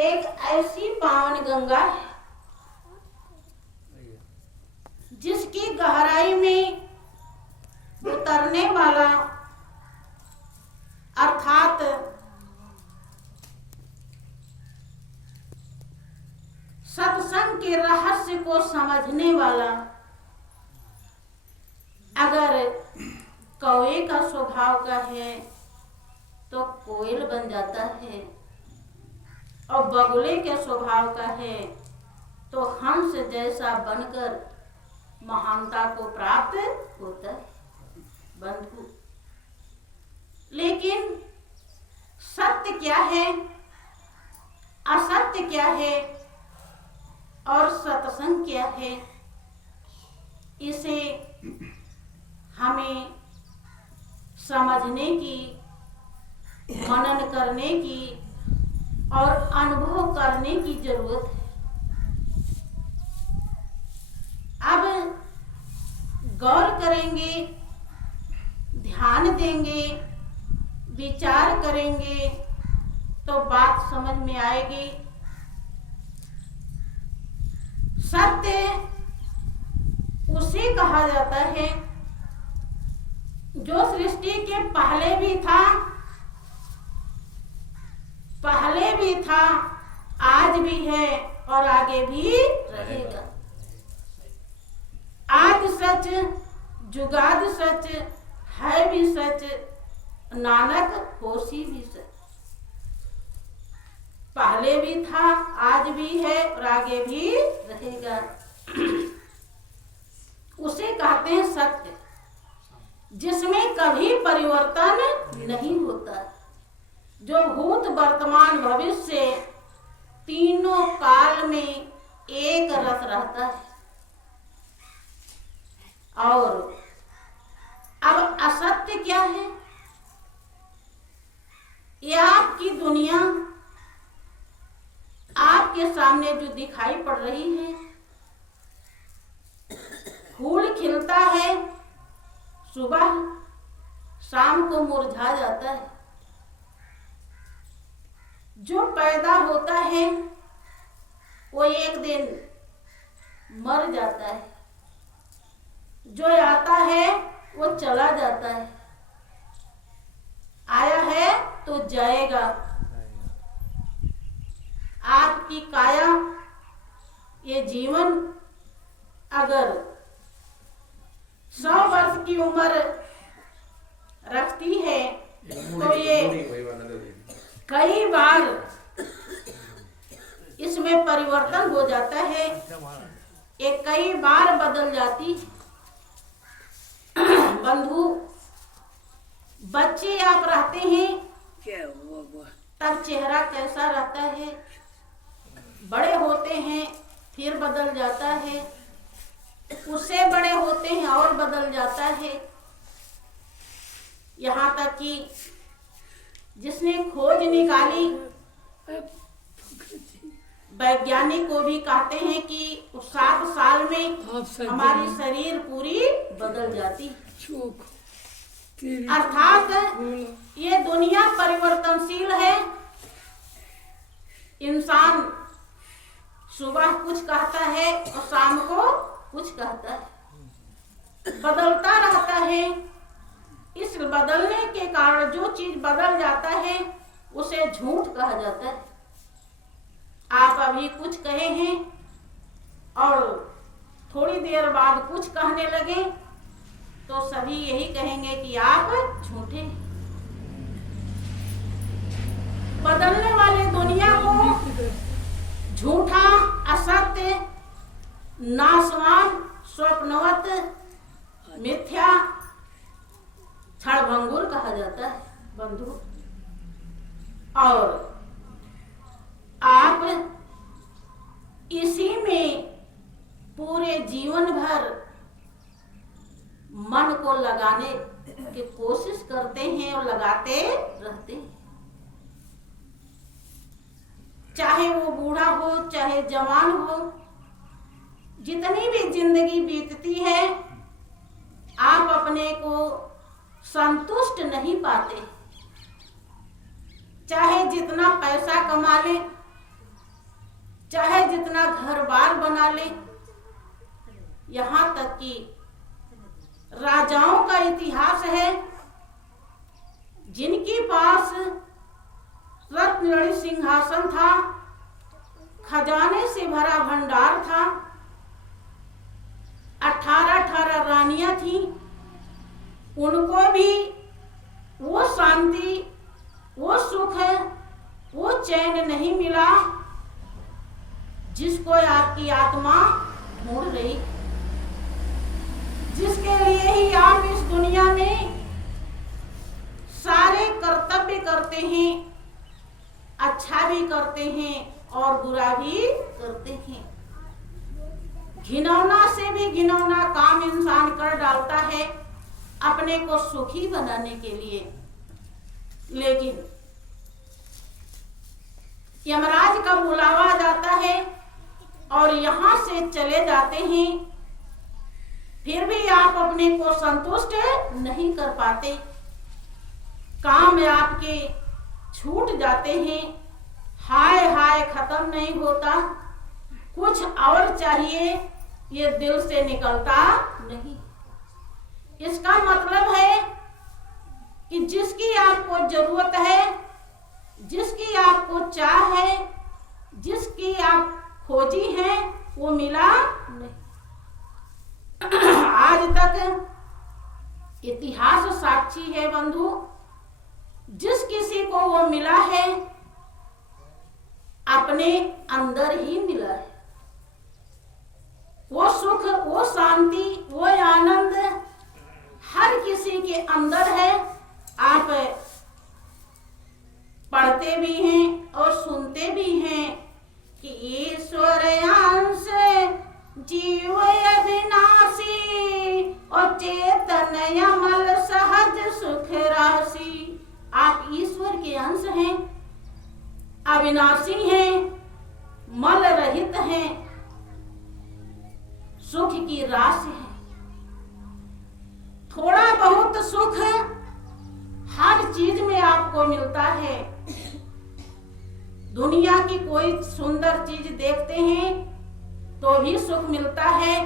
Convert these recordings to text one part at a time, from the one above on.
एक ऐसी पावन गंगा है जिसकी गहराई में उतरने वाला अर्थात सत्संग के रहस्य को समझने वाला अगर कौवे का स्वभाव का है तो कोयल बन जाता है, और बगुले के स्वभाव का है तो हंस जैसा बनकर महानता को प्राप्त होता है बंधु। लेकिन सत्य क्या है, असत्य क्या है और सत्संग क्या है, इसे हमें समझने की, मनन करने की और अनुभव करने की जरूरत है। अब गौर करेंगे, ध्यान देंगे, विचार करेंगे तो बात समझ में आएगी। सत्य उसे कहा जाता है जो सृष्टि के पहले भी था, आज भी है और आगे भी रहेगा। आज सच, जुगाद सच, है भी सच, नानक होसी भी सच। पहले भी था, आज भी है और आगे भी रहेगा। उसे कहते हैं सत्य, जिसमें कभी परिवर्तन नहीं होता, जो भूत वर्तमान भविष्य तीनों काल में एक रस रहता है। और अब असत्य क्या है? यह आपकी दुनिया आपके सामने जो दिखाई पड़ रही है, फूल खिलता है, सुबह शाम को मुरझा जाता है। जो पैदा होता है वो एक दिन मर जाता है, जो आता है वो चला जाता है, आया है तो जाएगा। आपकी काया, ये जीवन अगर 100 वर्ष की उम्र रखती है तो ये कई बार इसमें परिवर्तन हो जाता है, ये कई बार बदल जाती है। बंधु, बच्चे आप रहते हैं तब चेहरा कैसा रहता है, बड़े होते हैं फिर बदल जाता है, उससे बड़े होते हैं और बदल जाता है। यहाँ तक कि जिसने खोज निकाली, वैज्ञानिक को भी कहते हैं कि 7 साल में हमारी शरीर पूरी बदल जाती है। अर्थात ये दुनिया परिवर्तनशील है। इंसान सुबह कुछ कहता है और शाम को कुछ कहता है, बदलता रहता है। इस बदलने के कारण जो चीज बदल जाता है उसे झूठ कहा जाता है। आप अभी कुछ कहे हैं और थोड़ी देर बाद कुछ कहने लगे तो सभी यही कहेंगे कि आप झूठे। बदलने वाले दुनिया को झूठा, असत्य, नाशवान, स्वप्नवत, मिथ्या, क्षणभंगुर कहा जाता है बंधु। और आप इसी में पूरे जीवन भर मन को लगाने की कोशिश करते हैं और लगाते रहते हैं। चाहे वो बूढ़ा हो चाहे जवान हो, जितनी भी जिंदगी बीतती है आप अपने को संतुष्ट नहीं पाते। चाहे जितना पैसा कमा लें, चाहे जितना घर बार बना ले, यहाँ तक कि राजाओं का इतिहास है जिनके पास रत्न सिंहासन था, खजाने से भरा भंडार था, 18 रानियां थी, उनको भी वो शांति, वो सुख, वो चैन नहीं मिला जिसको आपकी आत्मा ढूंढ रही, जिसके लिए ही आप इस दुनिया में सारे कर्तव्य करते हैं, अच्छा भी करते हैं और बुरा भी करते हैं। घिनौना से भी घिनौना काम इंसान कर डालता है अपने को सुखी बनाने के लिए, लेकिन यमराज का बुलावा जाता है और यहां से चले जाते हैं, फिर भी आप अपने को संतुष्ट नहीं कर पाते, काम आपके छूट जाते हैं, हाय हाय खत्म नहीं होता, कुछ और चाहिए, ये दिल से निकलता नहीं। इसका मतलब है कि जिसकी आपको जरूरत है, जिसकी आपको चाह है, जिसकी आप खोजी है, वो मिला नहीं। आज तक इतिहास साक्षी है बंधु, जिस किसी को वो मिला है अपने अंदर ही मिला है। वो सुख, वो शांति, वो आनंद हर किसी के अंदर है। आप पढ़ते भी हैं और सुनते भी हैं कि ईश्वर अंश जीव अविनाशी और चेतन अमल सहज सुख राशि। आप ईश्वर के अंश हैं, अविनाशी हैं, मल रहित हैं, सुख की राशि है। थोड़ा बहुत सुख हर चीज में आपको मिलता है। दुनिया की कोई सुंदर चीज देखते हैं तो भी सुख मिलता है,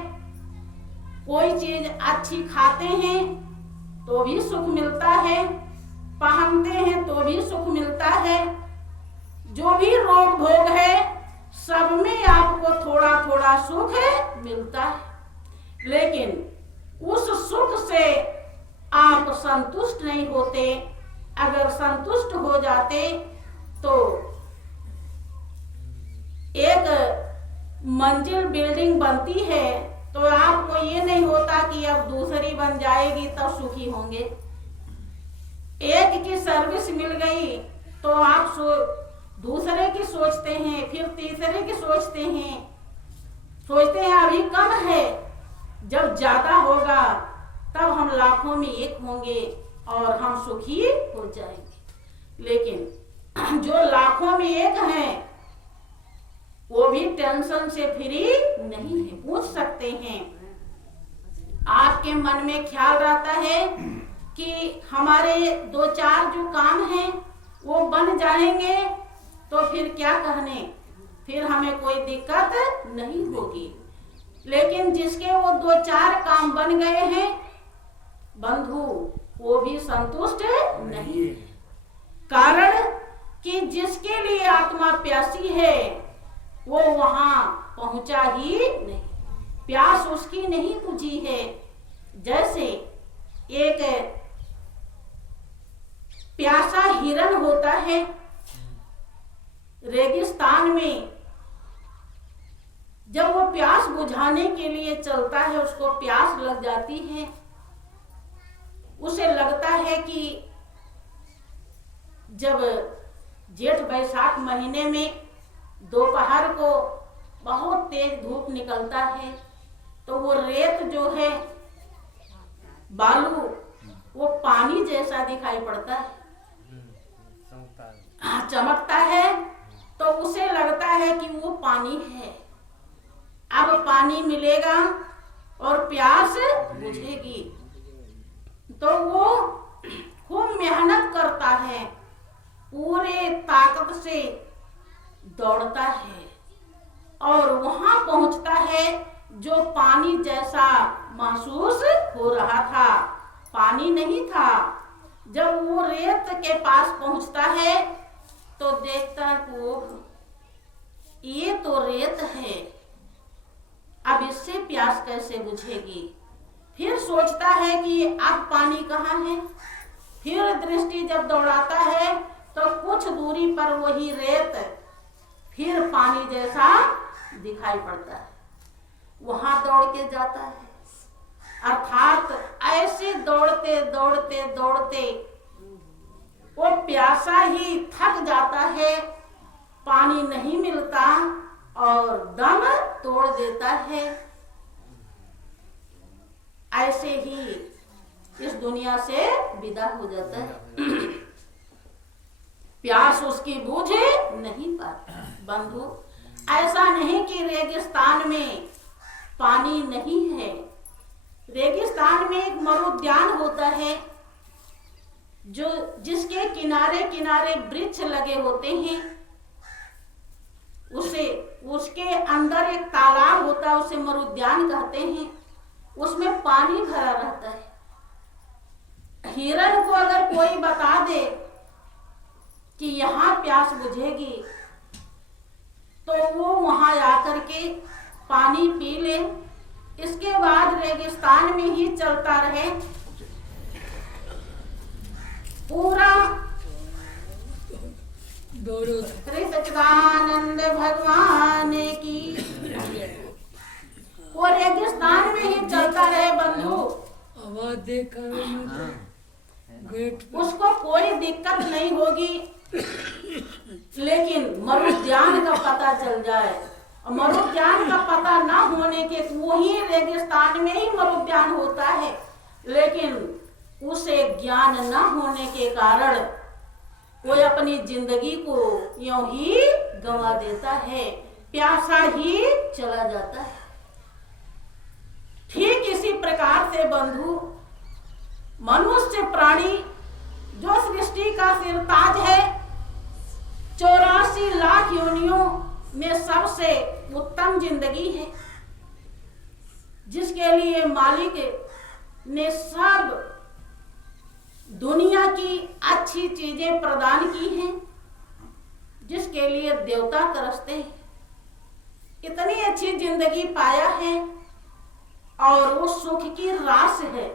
कोई चीज अच्छी खाते हैं तो भी सुख मिलता है, पहनते हैं तो भी सुख मिलता है, जो भी रोग भोग है सब में आपको थोड़ा थोड़ा सुख मिलता है। लेकिन उस सुख से आप संतुष्ट नहीं होते। अगर संतुष्ट हो जाते तो एक मंजिल बिल्डिंग बनती है तो आपको ये नहीं होता कि अब दूसरी बन जाएगी तब सुखी होंगे। एक की सर्विस मिल गई तो आप दूसरे की सोचते हैं, फिर तीसरे की सोचते हैं अभी कम है, जब ज्यादा होगा तब हम लाखों में एक होंगे और हम सुखी हो जाएंगे। लेकिन जो लाखों में एक हैं वो भी टेंशन से फ्री नहीं है। पूछ सकते हैं, आपके मन में ख्याल रहता है कि हमारे 2-4 जो काम हैं वो बन जाएंगे तो फिर क्या कहने, फिर हमें कोई दिक्कत नहीं होगी। लेकिन जिसके वो 2-4 काम बन गए हैं बंधु, वो भी संतुष्ट नहीं है। कारण कि जिसके लिए आत्मा प्यासी है वो वहां पहुंचा ही नहीं, प्यास उसकी नहीं बुझी है। जैसे एक प्यासा हिरण होता है रेगिस्तान में, जब वो प्यास बुझाने के लिए चलता है, उसको प्यास लग जाती है, उसे लगता है कि जब जेठ बैसाख महीने में दोपहर को बहुत तेज धूप निकलता है तो वो रेत जो है, बालू, वो पानी जैसा दिखाई पड़ता है, चमकता है, तो उसे लगता है कि वो पानी है, अब पानी मिलेगा और प्यास बुझेगी। तो वो खूब मेहनत करता है, पूरे ताकत से दौड़ता है, और वहां पहुंचता है जो पानी जैसा महसूस हो रहा था, पानी नहीं था। जब वो रेत के पास पहुंचता है तो देखता है वो ये तो रेत है, अब इससे प्यास कैसे बुझेगी। फिर सोचता है कि अब पानी कहाँ है। फिर दृष्टि जब दौड़ाता है तो कुछ दूरी पर वही रेत फिर पानी जैसा दिखाई पड़ता है, वहां दौड़ के जाता है। अर्थात ऐसे दौड़ते दौड़ते दौड़ते वो प्यासा ही थक जाता है, पानी नहीं मिलता और दम तोड़ देता है। ऐसे ही इस दुनिया से विदा हो जाता है। प्यास उसकी बूझे नहीं पाता। बंधु, ऐसा नहीं कि रेगिस्तान में पानी नहीं है। रेगिस्तान में एक मरुद्यान होता है जो जिसके किनारे किनारे वृक्ष लगे होते हैं। उसके अंदर एक तालाब होता है, उसे मरुद्यान कहते हैं। उसमें पानी भरा रहता है। हिरण को अगर कोई बता दे कि यहाँ प्यास बुझेगी तो वो वहां आकर के पानी पी ले। इसके बाद रेगिस्तान में ही चलता रहे पूरा। श्री सच्चिदानंद भगवान की वो रेगिस्तान में ही चलता रहे बंधु। आवाज देकर उसको कोई दिक्कत नहीं होगी, लेकिन मरुद्यान का पता चल जाए। मरुद्यान का पता ना होने के वही रेगिस्तान में ही मरुद्यान होता है, लेकिन उसे ज्ञान न होने के कारण वो अपनी जिंदगी को यूं ही गंवा देता है, प्यासा ही चला जाता है। ठीक इसी प्रकार से बंधु, मनुष्य प्राणी जो सृष्टि का सिरताज है, 84 लाख योनियों में सबसे उत्तम जिंदगी है, जिसके लिए मालिक ने सब दुनिया की अच्छी चीजें प्रदान की हैं, जिसके लिए देवता तरसते हैं। इतनी अच्छी जिंदगी पाया है और वो सुख की रास है।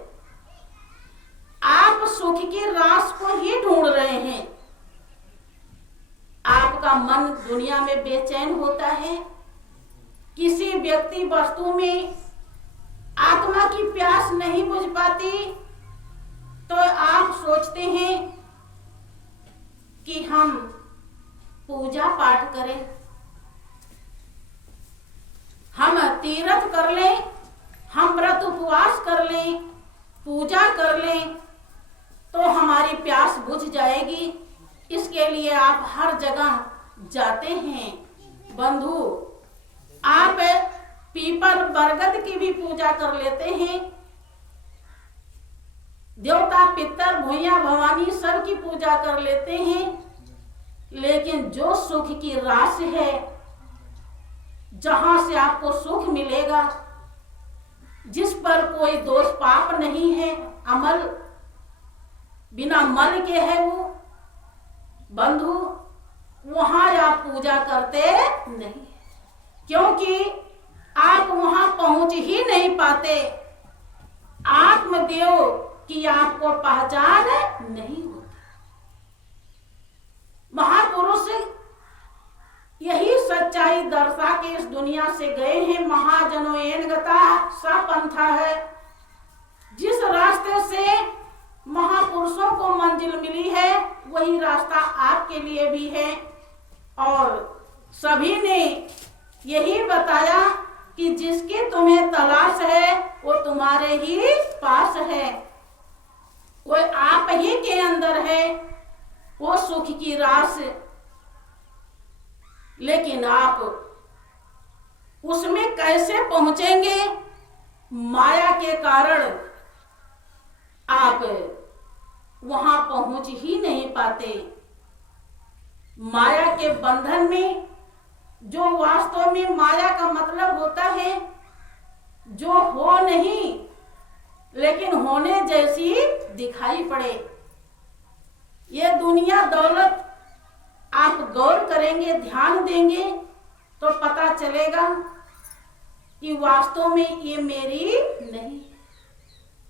आप सुख की रास को ही ढूंढ रहे हैं। आपका मन दुनिया में बेचैन होता है। किसी व्यक्ति वस्तु में आत्मा की प्यास नहीं बुझ पाती तो आप सोचते हैं कि हम पूजा पाठ करें, हम तीर्थ कर लें, हम व्रत उपवास कर लें, पूजा कर लें तो हमारी प्यास बुझ जाएगी। इसके लिए आप हर जगह जाते हैं। बंधु, आप पीपल बरगद की भी पूजा कर लेते हैं, देवता पितर भैया भवानी सब की पूजा कर लेते हैं, लेकिन जो सुख की रास है, जहां से आपको सुख मिलेगा, जिस पर कोई दोष पाप नहीं है, अमल बिना मल के है वो बंधु, वहां आप पूजा करते नहीं, क्योंकि आप वहां पहुंच ही नहीं पाते। आत्मदेव की आपको पहचान नहीं होती। महापुरुष यही सच्चाई दर्शा के इस दुनिया से गए हैं। महाजनो एन गता सा पंथा है। जिस रास्ते से महापुरुषों को मंजिल मिली है, वही रास्ता आपके लिए भी है। और सभी ने यही बताया कि जिसकी तुम्हें तलाश है वो तुम्हारे ही पास है, वो आप ही के अंदर है, वो सुख की रास। लेकिन आप उसमें कैसे पहुंचेंगे? माया के कारण आप वहां पहुंच ही नहीं पाते। माया के बंधन में जो वास्तव में माया का मतलब होता है जो हो नहीं लेकिन होने जैसी दिखाई पड़े। ये दुनिया दौलत आप गौर करेंगे, ध्यान देंगे तो पता चलेगा कि वास्तव में ये मेरी नहीं।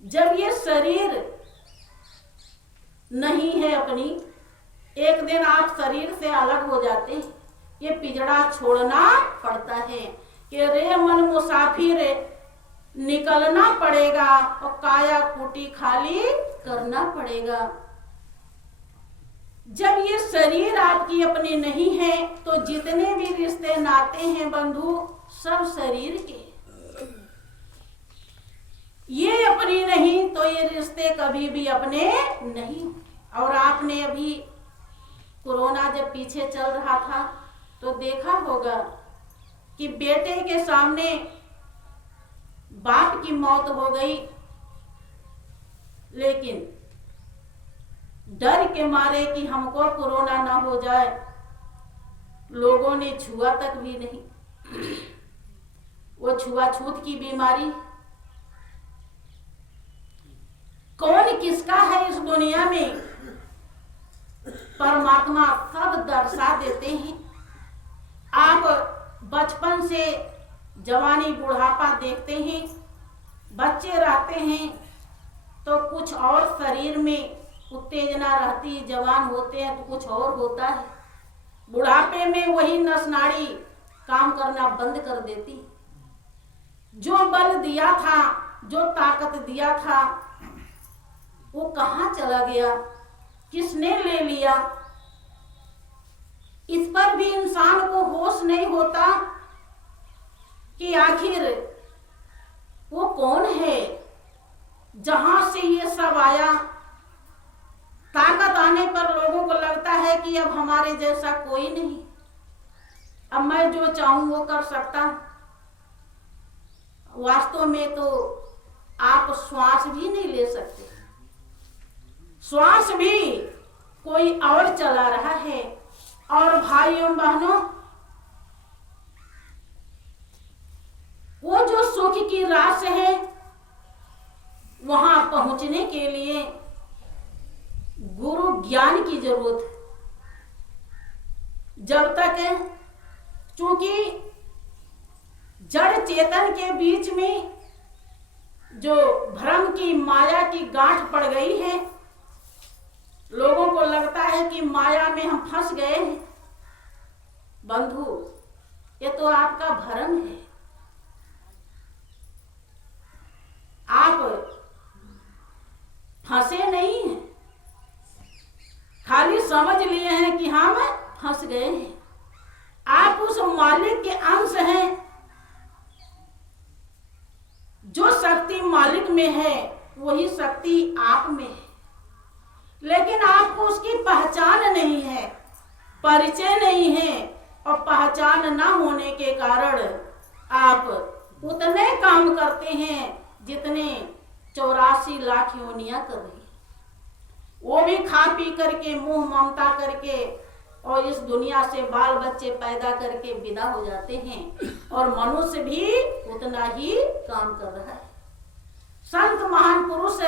जब ये शरीर नहीं है अपनी, एक दिन आप शरीर से अलग हो जाते हैं, ये पिंजड़ा छोड़ना पड़ता है कि रे मन मुसाफिर निकलना पड़ेगा और काया कुटी खाली करना पड़ेगा। जब ये शरीर आपकी अपनी नहीं है तो जितने भी रिश्ते नाते हैं बंधु सब शरीर के, ये अपनी नहीं तो ये रिश्ते कभी भी अपने नहीं। और आपने अभी कोरोना जब पीछे चल रहा था तो देखा होगा कि बेटे के सामने बाप की मौत हो गई, लेकिन डर के मारे कि हमको कोरोना ना हो जाए लोगों ने छुआ तक भी नहीं। वो छुआछूत की बीमारी कौन किसका है इस दुनिया में, परमात्मा सब दर्शा देते हैं। आप बचपन से जवानी बुढ़ापा देखते हैं, बच्चे रहते हैं तो कुछ और शरीर में उत्तेजना रहती, जवान होते हैं तो कुछ और होता है, बुढ़ापे में वही नस नाड़ी काम करना बंद कर देती। जो बल दिया था, जो ताकत दिया था, वो कहाँ चला गया, किसने ले लिया? इस पर भी इंसान को होश नहीं होता कि आखिर वो कौन है जहां से ये सब आया। ताकत आने पर लोगों को लगता है कि अब हमारे जैसा कोई नहीं, अब मैं जो चाहूं वो कर सकता। वास्तव में तो आप श्वास भी नहीं ले सकते, श्वास भी कोई और चला रहा है। और भाइयों बहनों, वो जो सुख की रास है वहां पहुंचने के लिए गुरु ज्ञान की जरूरत है। जब तक चूंकि जड़ चेतन के बीच में जो भ्रम की माया की गांठ पड़ गई है, लोगों को लगता है कि माया में हम फंस गए हैं। बंधु, ये तो आपका भ्रम है। आप फंसे नहीं हैं, खाली समझ लिए हैं कि हम फंस गए हैं। आप उस मालिक के अंश हैं। जो शक्ति मालिक में है वही शक्ति आप में है, लेकिन आपको उसकी पहचान नहीं है, परिचय नहीं है। और पहचान ना होने के कारण आप उतने काम करते हैं जितने 84 लाख योनियां कर रही, वो भी खा पी करके मुंह ममता करके और इस दुनिया से बाल बच्चे पैदा करके विदा हो जाते हैं। और मनुष्य भी उतना ही काम कर रहा है। संत महान पुरुष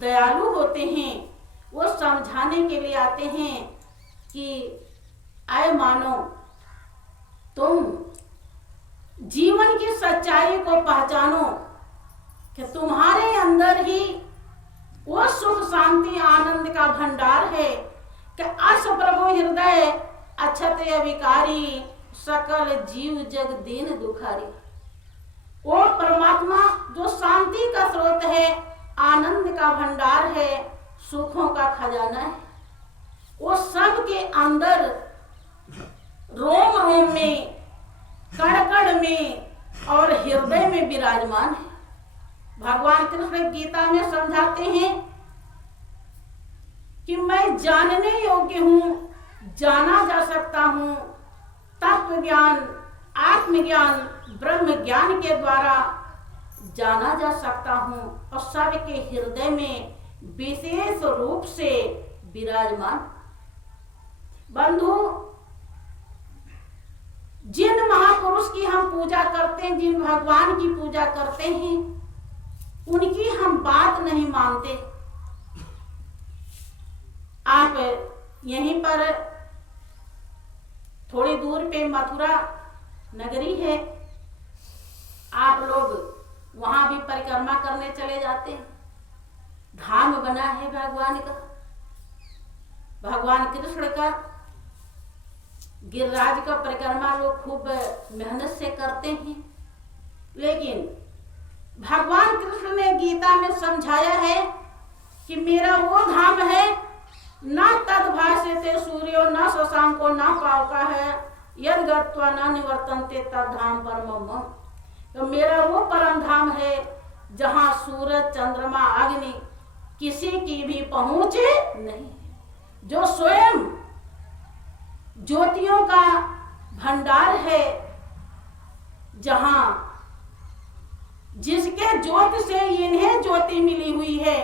दयालु होते हैं, वो समझाने के लिए आते हैं कि आए मानो, तुम जीवन की सच्चाई को पहचानो कि तुम्हारे अंदर ही वो सुख शांति आनंद का भंडार है कि अस प्रभु हृदय अक्षत अभिकारी सकल जीव जग दीन दुखारी। वो परमात्मा जो शांति का स्रोत है, आनंद का भंडार है, सुखों का खजाना है, वो सब के अंदर रोम रोम में, कण कण में और हृदय में विराजमान है। भगवान कृष्ण गीता में समझाते हैं कि मैं जानने योग्य हूं, जाना जा सकता हूं। तत्व ज्ञान, आत्मज्ञान, ब्रह्म ज्ञान के द्वारा जाना जा सकता हूं और सबके हृदय में विशेष रूप से विराजमान। बंधु, जिन महापुरुष की हम पूजा करते हैं, जिन भगवान की पूजा करते हैं, उनकी हम बात नहीं मानते। आप यहीं पर थोड़ी दूर पे मथुरा नगरी है, आप लोग वहां भी परिक्रमा करने चले जाते हैं। धाम बना है भगवान का, भगवान कृष्ण का। गिरिराज का परिक्रमा लोग खूब मेहनत से करते हैं, लेकिन भगवान कृष्ण ने गीता में समझाया है कि मेरा वो धाम है न तद भाष्यते सूर्यो न शशांको न पावका है, यद गत्वा न निवर्तन्ते तद धाम परमम मम। तो मेरा वो परम धाम है जहाँ सूरज चंद्रमा अग्नि किसी की भी पहुंच नहीं, जो स्वयं ज्योतियों का भंडार है, जहां जिसके ज्योति से इन्हें ज्योति मिली हुई है,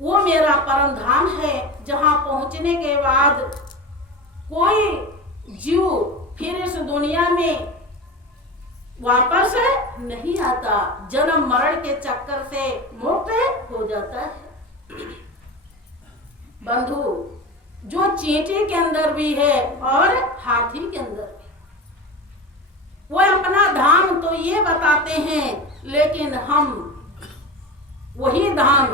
वो मेरा परम धाम है, जहां पहुंचने के बाद कोई जीव फिर इस दुनिया में वापस नहीं आता, जन्म मरण के चक्कर से मुक्त हो जाता है। बंधु, जो चींटी के अंदर भी है और हाथी के अंदर भी, वो अपना धाम तो ये बताते हैं, लेकिन हम वही धाम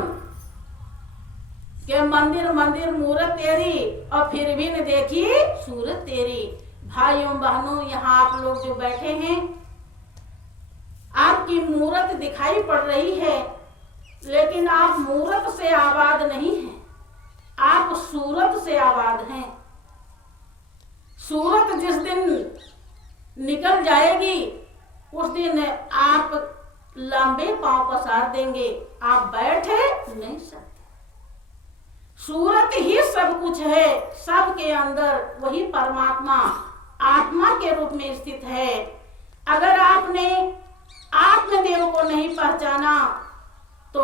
के मंदिर मंदिर मूरत तेरी और फिर भी न देखी सूरत तेरी। भाइयों बहनों, यहाँ आप लोग जो बैठे हैं, आपकी मूरत दिखाई पड़ रही है, लेकिन आप मूरत से आबाद नहीं हैं, आप सूरत से आबाद हैं। सूरत जिस दिन निकल जाएगी, उस दिन आप लंबे पांव पसार देंगे, आप बैठे नहीं सकते। सूरत ही सब कुछ है, सबके अंदर वही परमात्मा आत्मा के रूप में स्थित है। अगर आपने आत्मदेव को नहीं पहचाना तो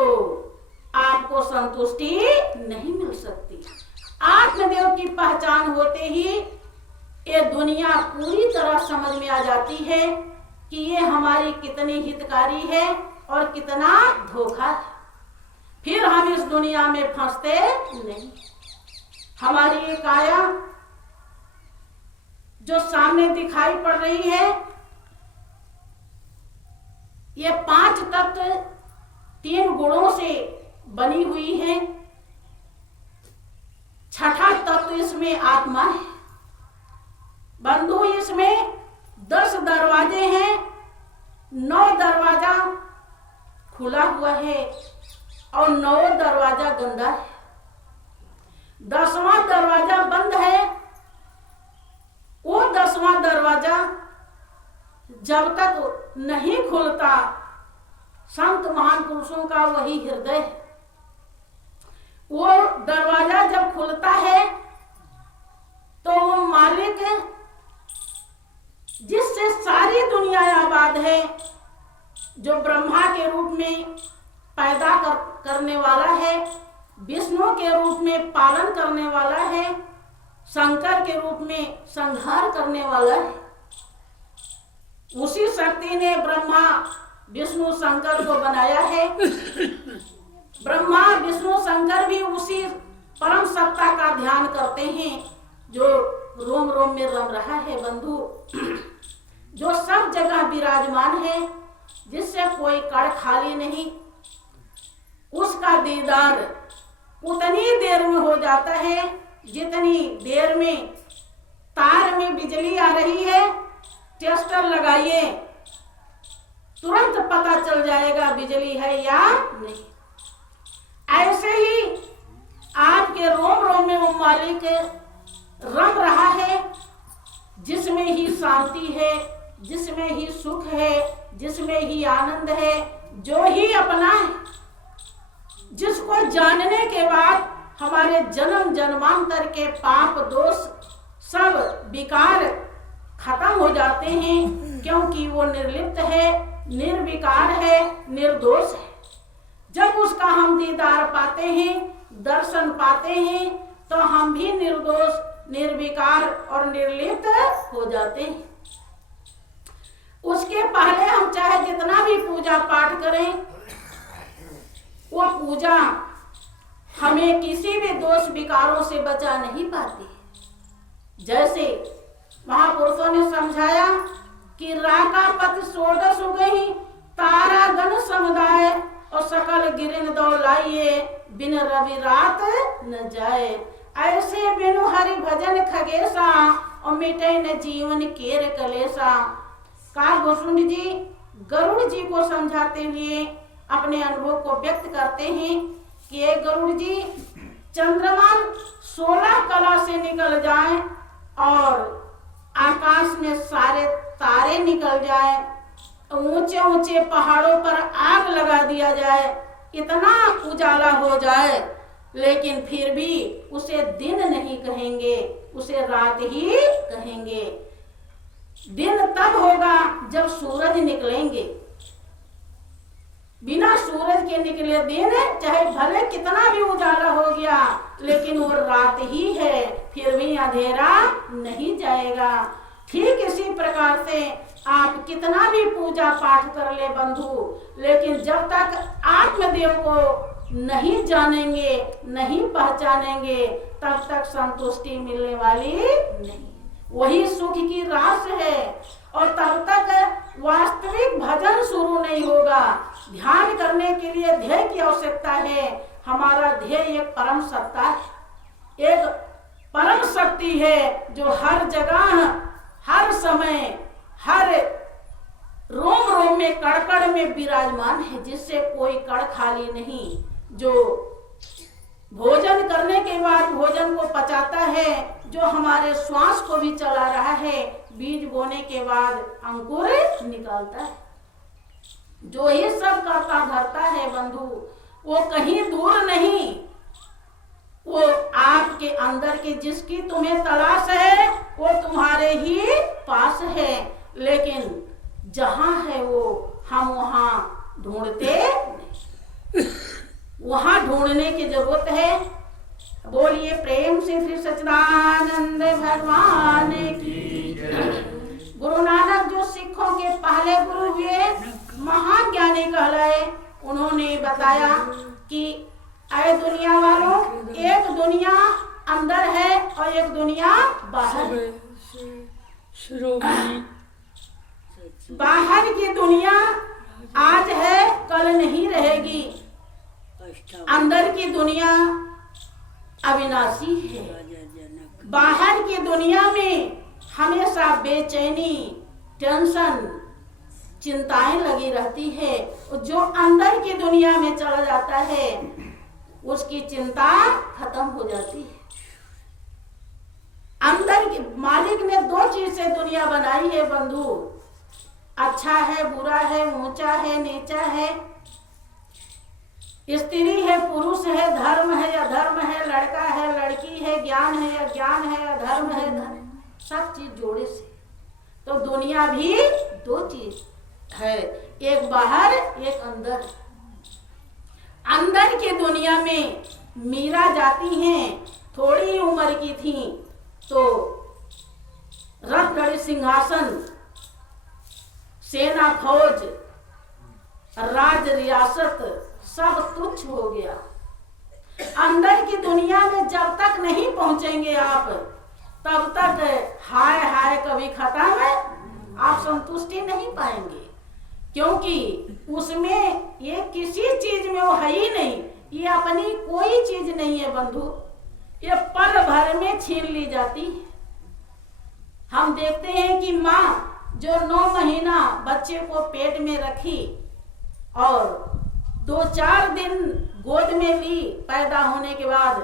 आपको संतुष्टि नहीं मिल सकती। आत्मदेव की पहचान होते ही ये दुनिया पूरी तरह समझ में आ जाती है कि ये हमारी कितनी हितकारी है और कितना धोखा है। फिर हम इस दुनिया में फंसते नहीं। हमारी ये काया जो सामने दिखाई पड़ रही है, ये 5 तत्व 3 गुणों से बनी हुई है। छठा तत्व इसमें आत्मा है। बंधु, इसमें 10 दरवाजे हैं, 9 दरवाजा खुला हुआ है और 9 दरवाजा गंदा है। 10वां दरवाजा बंद है। वो 10वां दरवाजा जब तक नहीं खुलता, संत महान पुरुषों का वही हृदय है। वो दरवाजा जब खुलता है तो वो मालिक जिससे सारी दुनिया आबाद है, जो ब्रह्मा के रूप में पैदा करने वाला है, विष्णु के रूप में पालन करने वाला है, शंकर के रूप में संहार करने वाला है। उसी शक्ति ने ब्रह्मा विष्णु शंकर को बनाया है। ब्रह्मा विष्णु शंकर भी उसी परम सत्ता का ध्यान करते हैं जो रोम रोम में रम रहा है। बंधु, जो सब जगह विराजमान है, जिससे कोई कण खाली नहीं, उसका दीदार उतनी देर में हो जाता है जितनी देर में तार में बिजली आ रही है। टेस्टर लगाइए, तुरंत पता चल जाएगा बिजली है या नहीं। ऐसे ही आपके रोम रोम में वो मालिक रम रहा है, जिसमें ही शांति है, जिसमें ही सुख है, जिसमें ही आनंद है, जो ही अपना है, जिसको जानने के बाद हमारे जन्म जन्मांतर के पाप दोष सब विकार खत्म हो जाते हैं, क्योंकि वो निर्लिप्त है, निर्विकार है, निर्दोष है। जब उसका हम दीदार पाते हैं, दर्शन पाते हैं, तो हम भी निर्दोष निर्विकार और निर्लिप्त हो जाते हैं। उसके पहले हम चाहे जितना भी पूजा पाठ करें, वो पूजा हमें किसी भी दोष विकारों से बचा नहीं पाती। जैसे महापुरुषों ने समझाया कि राका पति षोडश उगहि तारा गण समुदाय और सकल गिरिन दौलाइए बिन रवि रात न जाए। ऐसे बिनु हरि भजन खगेसा और मिटे न जीवन केर कलेसा। काल भूषुंड जी गरुड़ जी को समझाते हुए अपने अनुभव को व्यक्त करते हैं कि ये गरुड़ जी, चंद्रमा 16 कला से निकल जाए और आकाश में सारे तारे निकल जाए, ऊंचे ऊंचे पहाड़ों पर आग लगा दिया जाए, इतना उजाला हो जाए, लेकिन फिर भी उसे दिन नहीं कहेंगे, उसे रात ही कहेंगे। दिन तब होगा जब सूरज निकलेंगे। बिना सूरज के निकले दिन चाहे भले कितना भी उजाला हो गया, लेकिन वो रात ही है, फिर भी अंधेरा नहीं जाएगा। ठीक इसी प्रकार से आप कितना भी पूजा पाठ कर ले बंधु, लेकिन जब तक आत्मदेव को नहीं जानेंगे, नहीं पहचानेंगे, तब तक संतुष्टि मिलने वाली नहीं। वही सुख की रास है और तब तक वास्तविक भजन शुरू नहीं होगा। ध्यान करने के लिए ध्येय की आवश्यकता है। हमारा ध्येय एक परम सत्ता है, एक परम शक्ति है जो हर जगह, हर समय, हर रोम रोम में, कड़कड़ में विराजमान है, जिससे कोई कड़ खाली नहीं, जो भोजन करने के बाद भोजन को पचाता है, जो हमारे श्वास को भी चला रहा है, बीज बोने के बाद अंकुर निकालता है, जो ये सब करता धरता है बंधु, वो कहीं दूर नहीं, वो आपके अंदर की जिसकी तुम्हें तलाश है वो तुम्हारे ही पास है। लेकिन जहां है वो हम वहां ढूंढते नहीं, वहां ढूंढने की जरूरत है। बोलिए प्रेम से श्री सच्चिदानंद भगवान की। गुरु नानक जो सिखों के पहले गुरु हुए, महान ज्ञानी कहलाए, उन्होंने बताया कि ऐ दुनिया वालों, एक दुनिया अंदर है और एक दुनिया बाहर। बाहर की दुनिया आज है, कल नहीं रहेगी। अंदर की दुनिया अविनाशी है। बाहर की दुनिया में हमेशा बेचैनी, टेंशन, चिंताएं लगी रहती है। जो अंदर की दुनिया में चला जाता है उसकी चिंता खत्म हो जाती है। अंदर की मालिक ने दो चीज से दुनिया बनाई है बंधु, अच्छा है, बुरा है, ऊंचा है, नीचा है, स्त्री है, पुरुष है, धर्म है या अधर्म है, लड़का है, लड़की है, ज्ञान है या ज्ञान है, अधर्म है, धर्म, सब चीज जोड़े से। तो दुनिया भी दो चीज है, एक बाहर एक अंदर। अंदर की दुनिया में मीरा जाती हैं, थोड़ी उम्र की थी तो रथ गढ़ी सिंहासन, सेना फौज, राज रियासत सब तुच्छ हो गया। अंदर की दुनिया में जब तक नहीं पहुंचेंगे आप, तब तक हाय हाय कभी खत्म है, आप संतुष्टि नहीं पाएंगे, क्योंकि उसमें ये किसी चीज में वो है ही नहीं, ये अपनी कोई चीज नहीं है बंधु, ये पल भर में छीन ली जाती है। हम देखते हैं कि माँ जो 9 महीना बच्चे को पेट में रखी और 2-4 दिन गोद में ली पैदा होने के बाद,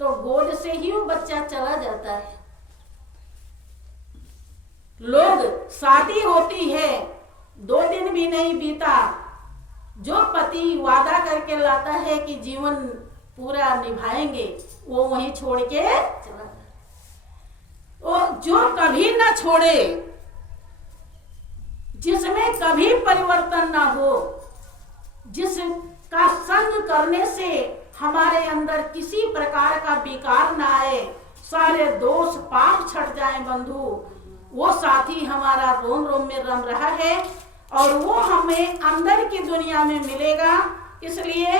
तो गोद से ही वो बच्चा चला जाता है। लोग शादी होती है, 2 दिन भी नहीं बीता, जो पति वादा करके लाता है कि जीवन पूरा निभाएंगे, वो वहीं छोड़ के चला जाता है। और जो कभी ना छोड़े, जिसमें कभी परिवर्तन ना हो, जिसका संग करने से हमारे अंदर किसी प्रकार का विकार ना आए, सारे दोष पाप छट जाए बंधु, वो साथी हमारा रोम रोम में रम रहा है और वो हमें अंदर की दुनिया में मिलेगा। इसलिए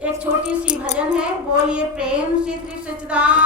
एक छोटी सी भजन है, बोलिए प्रेम से श्री सच्चिदानंद